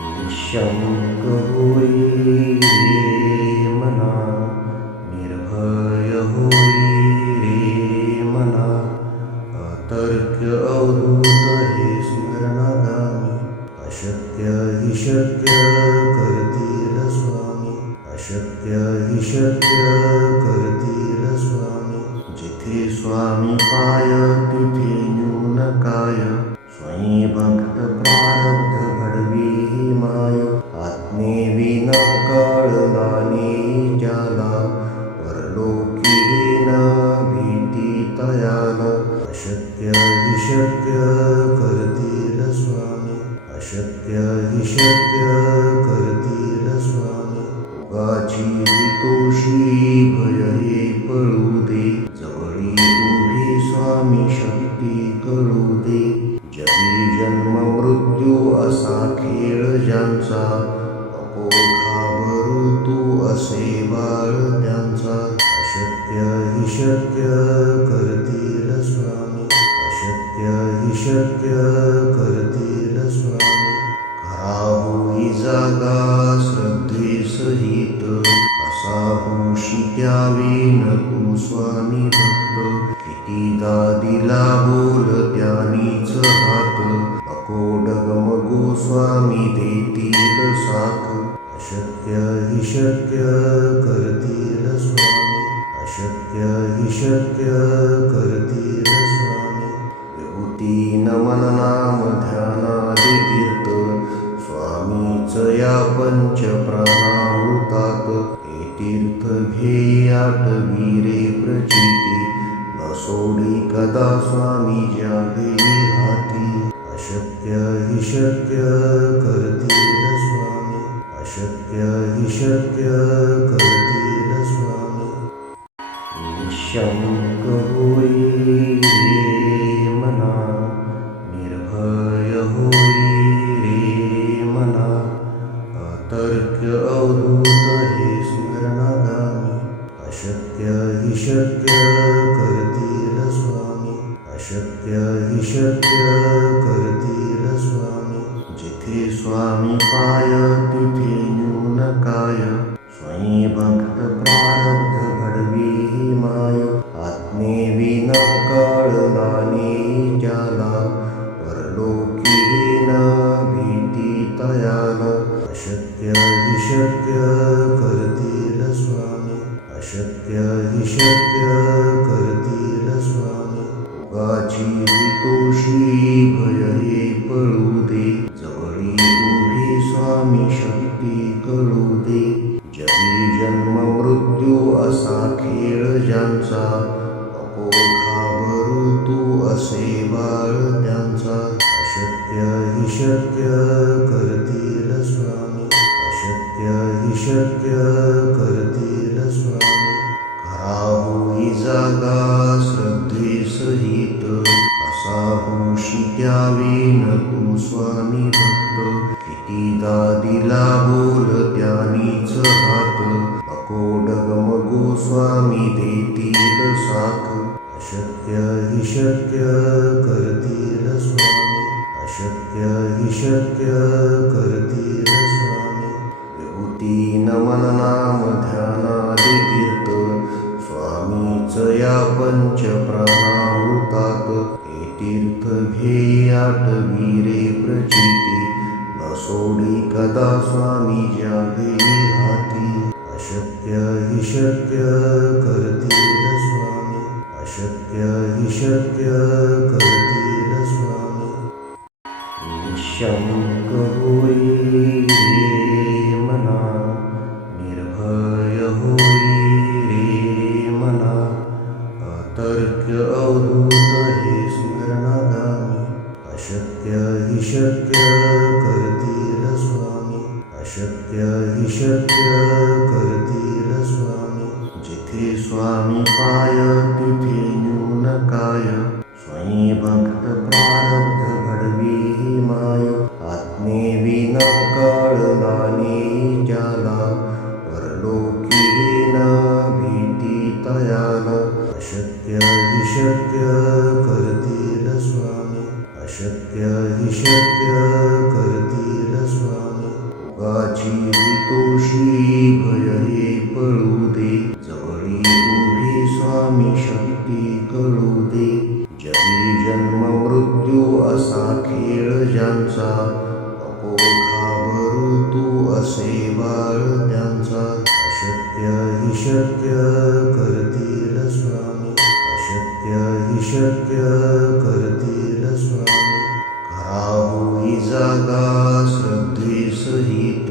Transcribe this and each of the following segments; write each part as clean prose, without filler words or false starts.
निःशंक होई रे मना, निर्भय होई रे मना, अतर्क्य अवधूत हे स्मरणागामी, अशक्य हि शक्य करतील स्वामी, अशक्य हि शक्य करतील स्वामी. जिथे स्वामी पाय तिथे न्यून काय, स्वयं भक्त प्रारब्ध घडवी ही माय. आज्ञेविना कळला नाही ज्याला, परलोकी न भीती तयाला. अशक्य हि शक्य करतील स्वामी, अशक्य हि शक्य करतील स्वामी. उगाची तोषी भय हे पळू दे, जवळी उभी स्वामी शक्ती कळू दे. जगी जन्म मृत्यू असा खेळ ज्यांचा, नको घाबरू तू असे बाळ त्यांचा. अशक्य हि शक्य करतील स्वामी, अशक्य हि शक्य करतील स्वामी. खरा होई जागा श्रद्धे सहित, असा होशी द्यावी न तू स्वामी भक्त. कितीदा दिला बोल त्यानीच हात, नको डगमगू स्वामी देतील साथ. अशक्य हि शक्य करतील स्वामी, अशक्य हि शक्य करतील स्वामी. विभूती नमन नाम ध्यानादि तीर्थ, स्वामीच या पंच प्राणामृतात. हे तीर्थ घेई आठवी रे प्रचिती, न सोडी कदा स्वामी ज्या घेई हाती. अशक्य हि शक्य करतील स्वामी, अशक्य हि शक्य करतील स्वामी. निःशंक होई रे मना, निर्भय होई रे मना, अतर्क्य अवधूत हे स्मरणागामी. अशक्य हि शक्य करतील स्वामी, अशक्य हि शक्य करतील स्वामी. जिथे स्वामी पाय तिथे न्यून काय, स्वयं भक्त प्रारब्ध घडवी ही माय. आज्ञेविना कळला नाही ज्याला, परलोकी न भीती तयाला. अशक्य हि शक्य करतील स्वामी, अशक्य हि शक्य करतील स्वामी. उगाची तोषी भय हे पळू दे, जवळी उभी स्वामी शक्ती कळू दे. जगी जन्म मृत्यू असा खेळ ज्यांचा, नको घाबरू तू असे बाळ त्यांचा. अशक्य हि शक्य करतील स्वामी, अशक्य हि शक्य करतील स्वामी. खरा होई जागा श्रद्धे सहित, असा होशी द्यावी न तू स्वामी भक्त. कितीदा दिला बोल त्यानीच हात, नको डगमगू स्वामी देतील साथ. अशक्य हि शक्य करतील स्वामी, अशक्य हि शक्य करतील स्वामी. विभूती नमन नाम ध्यानादि तीर्थ, स्वामीच या पंच प्राणामृतात. हे तीर्थ घेई आठवी रे प्रचिती, न सोडी कदा स्वामी ज्या घेई हाती. अशक्य हि शक्य करतील स्वामी, अशक्य हि शक्य करतील स्वामी. निःशंक होई रे मना, निर्भय होई रे मना, अतर्क्य अवधूत हे स्मरणागामी. अशक्य हि शक्य करतील स्वामी, अशक्य हि शक्य करतील स्वामी. जिथे स्वामी पाय तिथे न्यून काय, स्वयं भक्त प्रारब्ध घडवी ही माय. आज्ञेविना कळला नाही ज्याला, परलोकी न भीती तयाला. अशक्य हि शक्य करतील स्वामी, अशक्य हि शक्य करतील स्वामी. भोगाची हितोषी भय हे पळू दे, जवळी उभी स्वामी शक्ती कळू दे. जगी जन्म मृत्यू असा खेळ ज्यांचा, नको घाबरू तू असे बाळ त्यांचा. अशक्य हि शक्य करतील स्वामी, अशक्य हि शक्य करतील स्वामी. खरा होई जागा श्रद्धे सहित,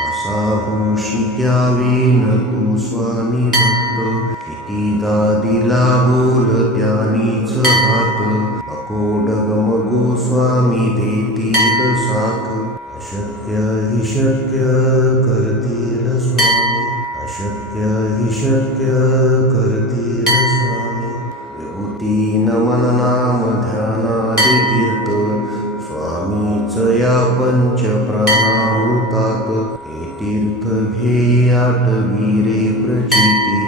कसा होशी त्यावेन तू स्वामी भक्त. कितीदा दिला बोल त्यानीच हात, नको डगमगू स्वामी देतील साथ. अशक्य हि शक्य करतील स्वामी, अशक्य हि शक्य करतील स्वामी. विभूती नमन नाम ध्यानादि तीर्थ, स्वामीच या पंच प्राणामृतात. हे तीर्थ घेई आठवी रे प्रचिती,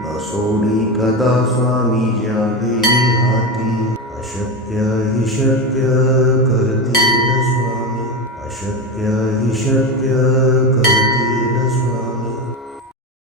न सोडी कदा स्वामी ज्या घेई हाती. अशक्य हि शक्य करतील स्वामी, अशक्य हि शक्य करतील